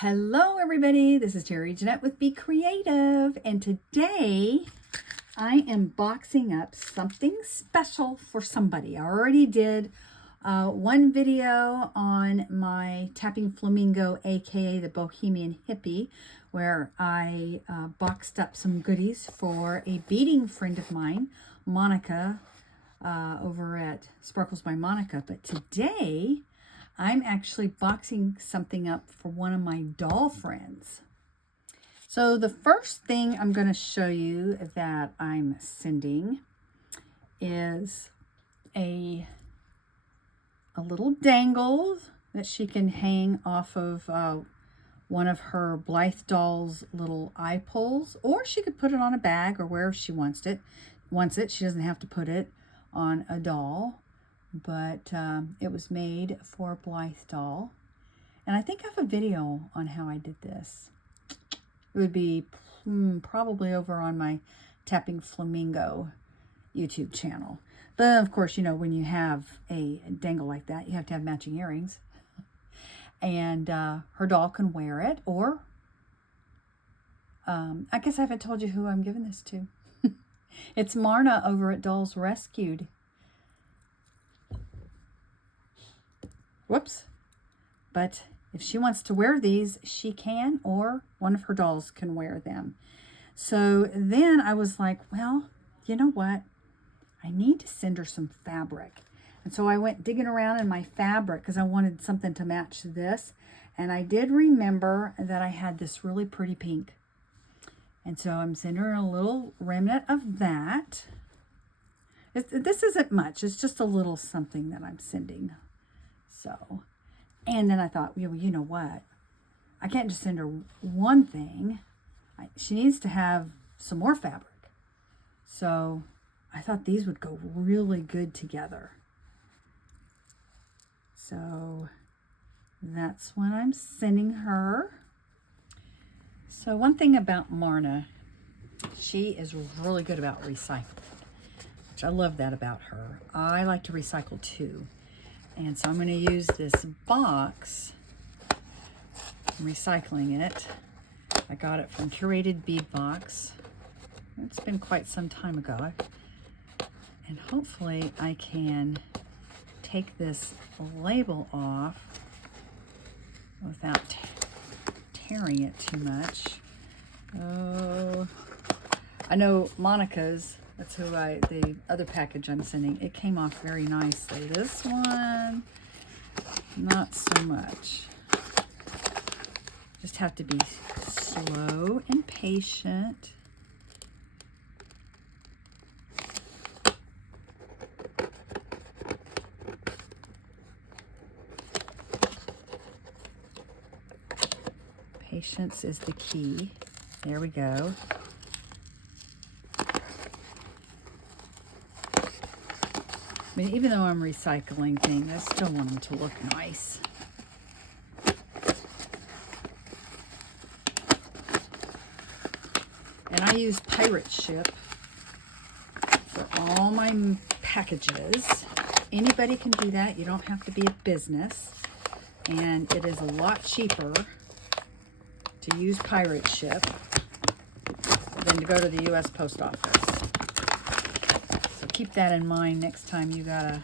Hello everybody, this is Terry Jeanette with Be Creative, and today I am boxing up something special for somebody. I already did one video on my Tapping Flamingo, aka the Bohemian Hippie, where I boxed up some goodies for a beading friend of mine, Monica, over at Sparkles by Monica. But today I'm actually boxing something up for one of my doll friends. So the first thing I'm going to show you that I'm sending is a little dangle that she can hang off of one of her Blythe doll's little eye pulls, or she could put it on a bag or wherever she wants it. She doesn't have to put it on a doll. But it was made for a Blythe doll. And I think I have a video on how I did this. It would be probably over on my Tapping Flamingo YouTube channel. But of course, you know, when you have a dangle like that, you have to have matching earrings. And her doll can wear it, or I guess I haven't told you who I'm giving this to. It's Marna over at Dolls Rescued. Whoops. But if she wants to wear these, she can, or one of her dolls can wear them. So then I was like, well, you know what? I need to send her some fabric. And so I went digging around in my fabric because I wanted something to match this. And I did remember that I had this really pretty pink. And so I'm sending her a little remnant of that. This isn't much. It's just a little something that I'm sending. So, and then I thought, well, you know what? I can't just send her one thing. She needs to have some more fabric. So I thought these would go really good together. So that's what I'm sending her. So one thing about Marna, she is really good about recycling, which I love that about her. I like to recycle too. And so I'm going to use this box. I'm recycling it. I got it from Curated Bead Box. It's been quite some time ago. And hopefully I can take this label off without tearing it too much. Oh, I know Monica's. That's who the other package I'm sending, it came off very nicely. This one, not so much. Just have to be slow and patient. Patience is the key. There we go. I mean, even though I'm recycling things, I still want them to look nice. And I use Pirate Ship for all my packages. Anybody can do that. You don't have to be a business. And it is a lot cheaper to use Pirate Ship than to go to the U.S. Post Office. Keep that in mind next time you got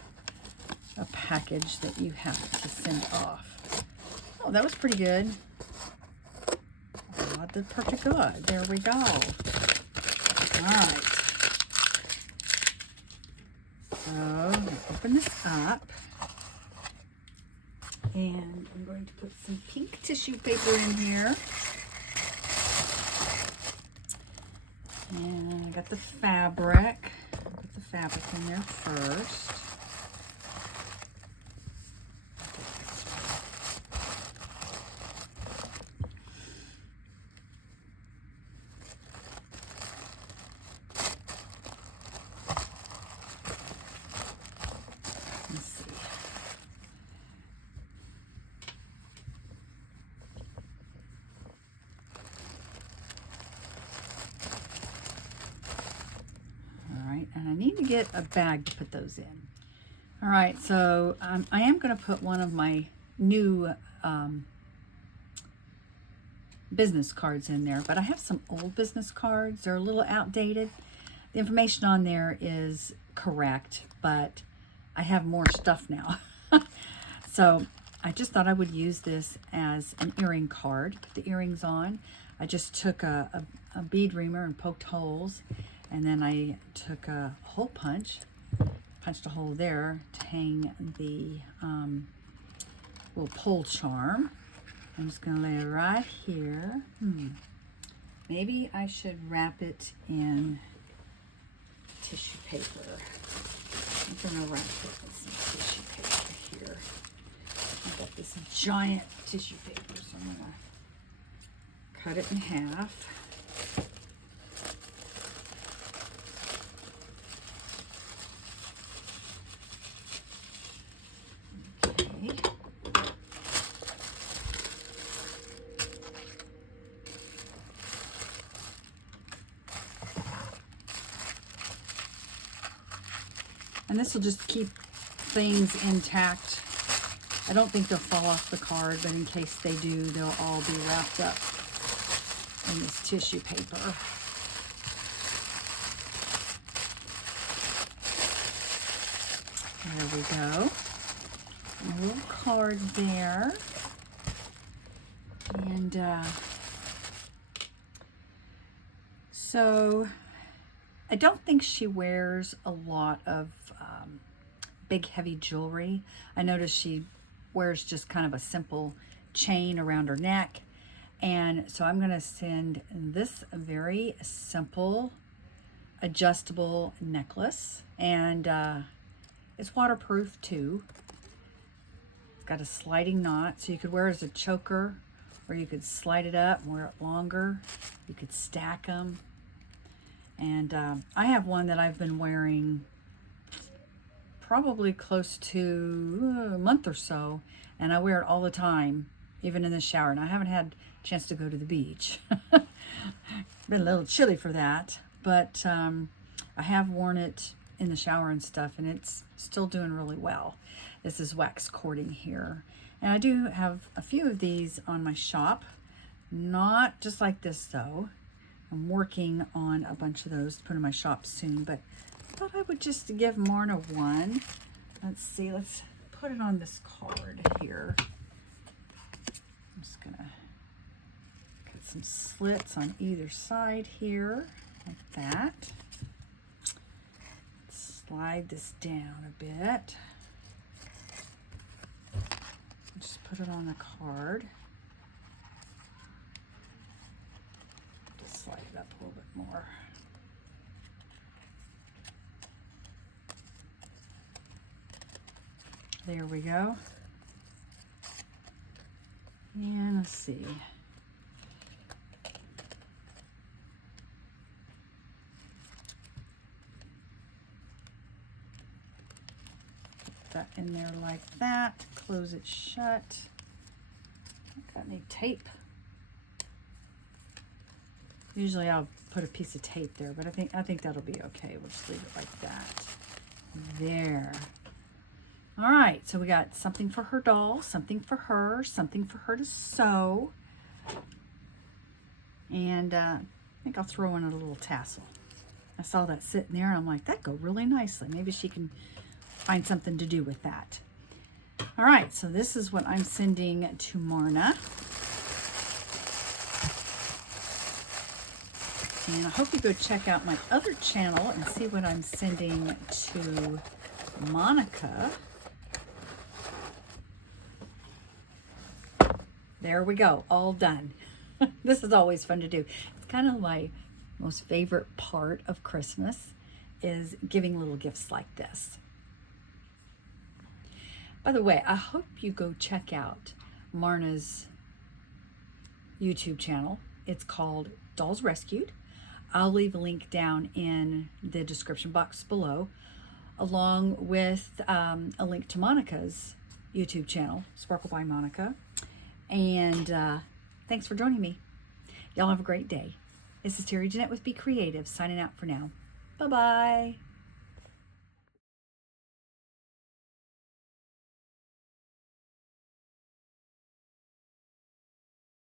a package that you have to send off. Oh, that was pretty good. Oh, did pretty good. There we go. All right. So I'm going to open this up. And I'm going to put some pink tissue paper in here. And I got the fabric. Put the fabric in there first. Let's see. And I need to get a bag to put those in. All right, so I am going to put one of my new business cards in there, but I have some old business cards. They're a little outdated. The information on there is correct, but I have more stuff now. So I just thought I would use this as an earring card. Put the earrings on. I just took a bead reamer and poked holes, and then I took a hole punch, punched a hole there to hang the little pull charm. I'm just going to lay it right here. Maybe I should wrap it in tissue paper. I'm going to wrap it with some tissue paper here. I've got this giant tissue paper, so I'm going to cut it in half. Okay. And this will just keep things intact. I don't think they'll fall off the card, but in case they do, they'll all be wrapped up in this tissue paper. There we go. A little card there. And so I don't think she wears a lot of big heavy jewelry. I notice she wears just kind of a simple chain around her neck. And so I'm going to send this very simple adjustable necklace, and it's waterproof too. It's got a sliding knot, so you could wear it as a choker, or you could slide it up and wear it longer. You could stack them. And I have one that I've been wearing probably close to a month or so, and I wear it all the time, even in the shower. And I haven't had a chance to go to the beach. Been a little chilly for that, but I have worn it in the shower and stuff, and it's still doing really well. This is wax cording here, and I do have a few of these on my shop, not just like this though. I'm working on a bunch of those to put in my shop soon, but I thought I would just give Marna one. Let's see, let's put it on this card here. I'm just gonna get some slits on either side here, like that. Slide this down a bit. Just put it on the card. Just slide it up a little bit more. There we go. And let's see. Put that in there like that. Close it shut. Got any tape? Usually I'll put a piece of tape there, but I think that'll be okay. We'll just leave it like that. There. All right, so we got something for her doll, something for her to sew, and I think I'll throw in a little tassel. I saw that sitting there, and I'm like, that'd go really nicely. Maybe she can find something to do with that. All right, so this is what I'm sending to Marna. And I hope you go check out my other channel and see what I'm sending to Monica. There we go, all done. This is always fun to do. It's kind of my most favorite part of Christmas is giving little gifts like this. By the way, I hope you go check out Marna's YouTube channel. It's called Dolls Rescued. I'll leave a link down in the description box below, along with a link to Monica's YouTube channel, Sparkle by Monica. And thanks for joining me. Y'all have a great day. This is Terry Jeanette with Be Creative, signing out for now. Bye-bye.